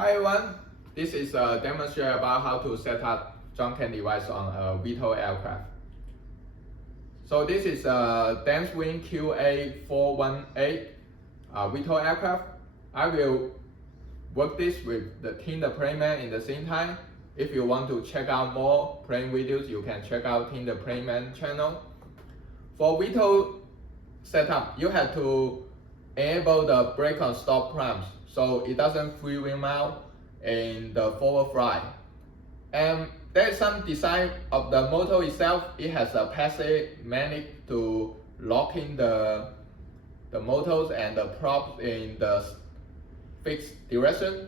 Hi everyone, this is a demonstration about how to set up DroneCAN device on a VTOL aircraft. So this is a dense wing QA418 VTOL aircraft. I will work this with the Tinder Playman in the same time. If you want to check out more plane videos, you can check out Tinder Playman channel. For VTOL setup, you have to enable the brake on stop clamps so it doesn't freewheel out in the forward flight. And there is some design of the motor itself. It has a passive magnet to lock in the motors and the props in the fixed direction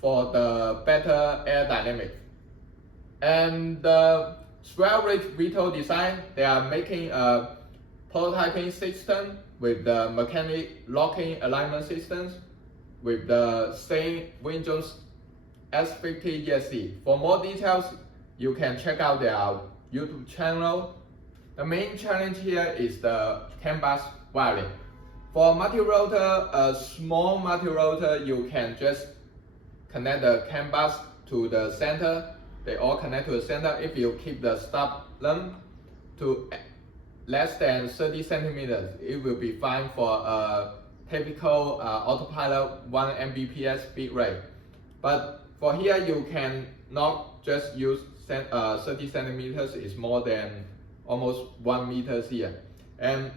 for the better air dynamics. And the swell-rig VTOL design, they are making a prototyping system with the mechanic locking alignment systems with the same Vimdrones S50 ESC. For more details, you can check out their YouTube channel. The main challenge here is the CAN bus wiring. For multi-rotor, a small multi-rotor, you can just connect the CAN bus to the center. They all connect to the center. If you keep the stop length to less than 30 centimeters, it will be fine for a typical ArduPilot 1 Mbps speed rate. But for here, you can not just use 30 centimeters, it's more than almost 1 meter here. And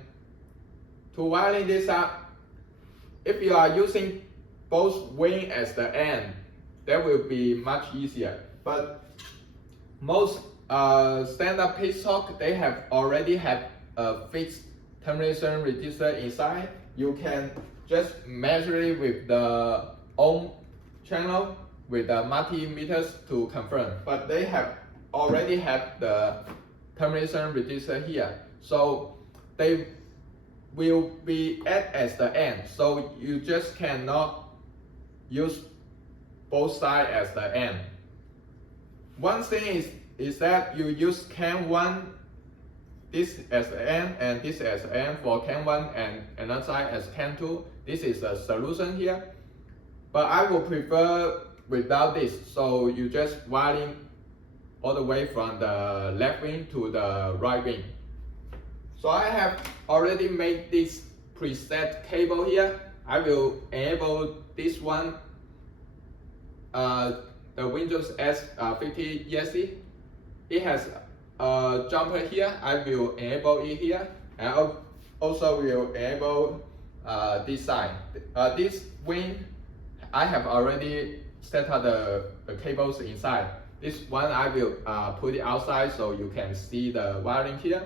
to wiring this up, if you are using both wing as the end, that will be much easier. But most standard pitchfork, they have already have a fixed termination register inside. You can just measure it with the ohm channel with the multimeters to confirm. But they have already have the termination register here, so they will be added as the end. So you just cannot use both sides as the end. One thing is that you use CAN 1, this as the end and this as the end for CAN 1 and another side as CAN 2. This is a solution here. But I would prefer without this. So you just wiring all the way from the left wing to the right wing. So I have already made this preset cable here. I will enable this one, the Vimdrones S50 ESC. It has a jumper here. I will enable it here, and also will enable this side. This wing, I have already set up the cables inside. This one I will put it outside so you can see the wiring here.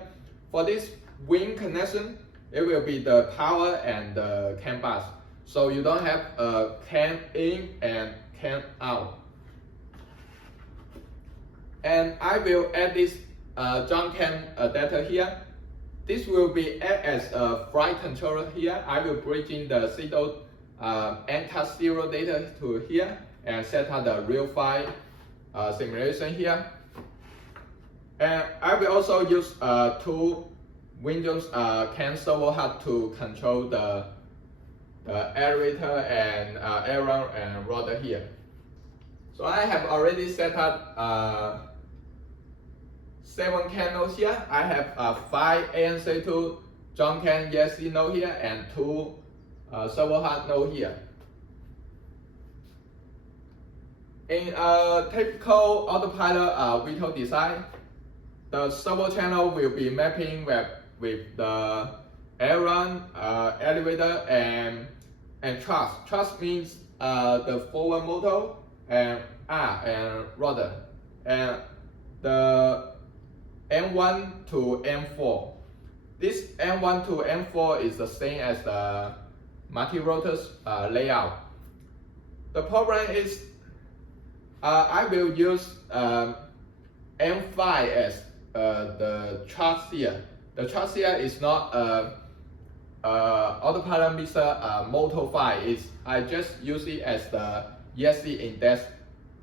For this wing connection, it will be the power and the CAN bus. So you don't have a CAN in and CAN out. And I will add this DroneCAN adapter here. This will be added as a flight controller here. I will bridge in the signal NCAS 0 data to here and set up the real flight simulation here. And I will also use two Vimdrones CAN servo hub to control the elevator and aileron and rudder here. So I have already set up 7 CAN nodes here. I have 5 AM32 DroneCAN ESC node here and 2 servo hub node here. In a typical ArduPilot VTOL design, the servo channel will be mapping with the aileron, elevator, and truss. Truss means the forward motor and rudder, and the M1 to M4. This M1 to M4 is the same as the multi-rotors layout. The problem is I will use M5 as the truss here. The truss here is not ArduPilot mixer Moto 5. I just use it as the ESC index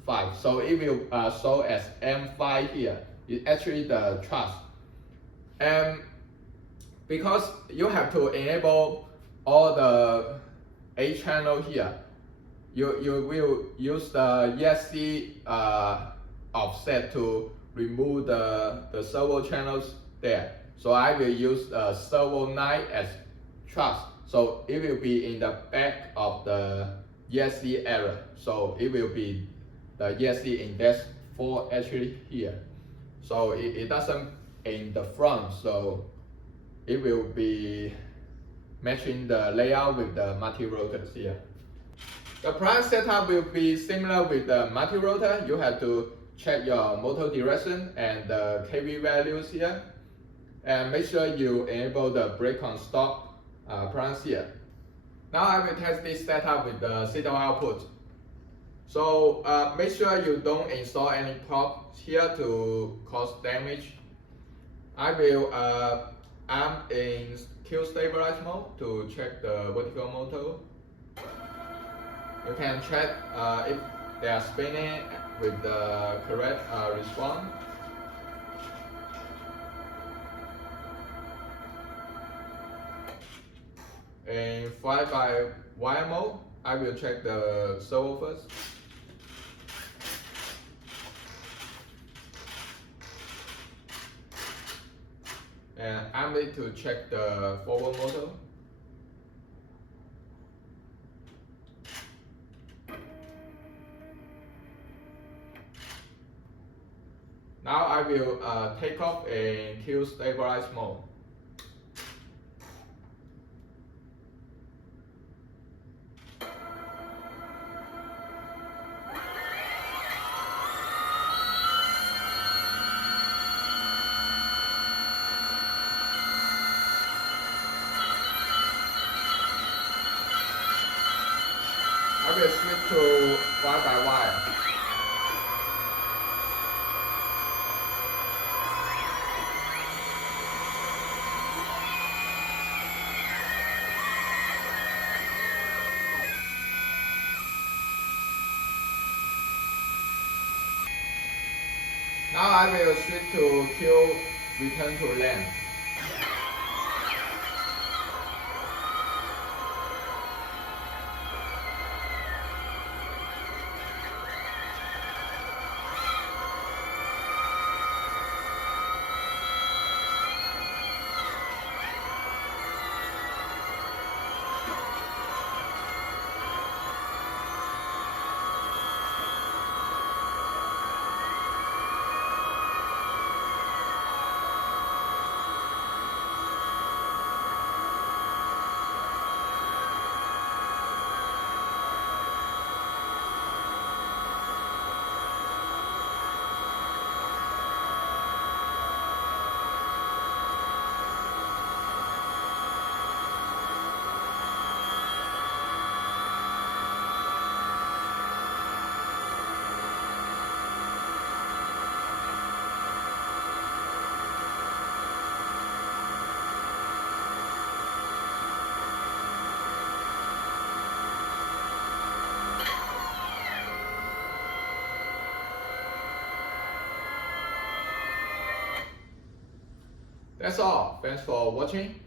5. So it will show as M5 here. It's actually the truss. And because you have to enable all the 8 channel here, you will use the ESC offset to remove the servo channels there. So I will use servo 9 as truss. So it will be in the back of the ESC area. So it will be the ESC index 4 actually here. So it doesn't in the front. So it will be matching the layout with the multi-rotors here. The plant setup will be similar with the multi-rotor. You have to check your motor direction and the kV values here. And make sure you enable the brake on stop plans here. Now I will test this setup with the signal output. So make sure you don't install any props here to cause damage. I will arm in Q stabilize mode to check the vertical motor. You can check if they are spinning with the correct response. In fly-by-wire mode, I will check the servo first. And I'm ready to check the forward motor. Now I will take off in Q stabilize mode. I will switch to fly-by-wire. Now I will switch to Q return to land. That's all. Thanks for watching.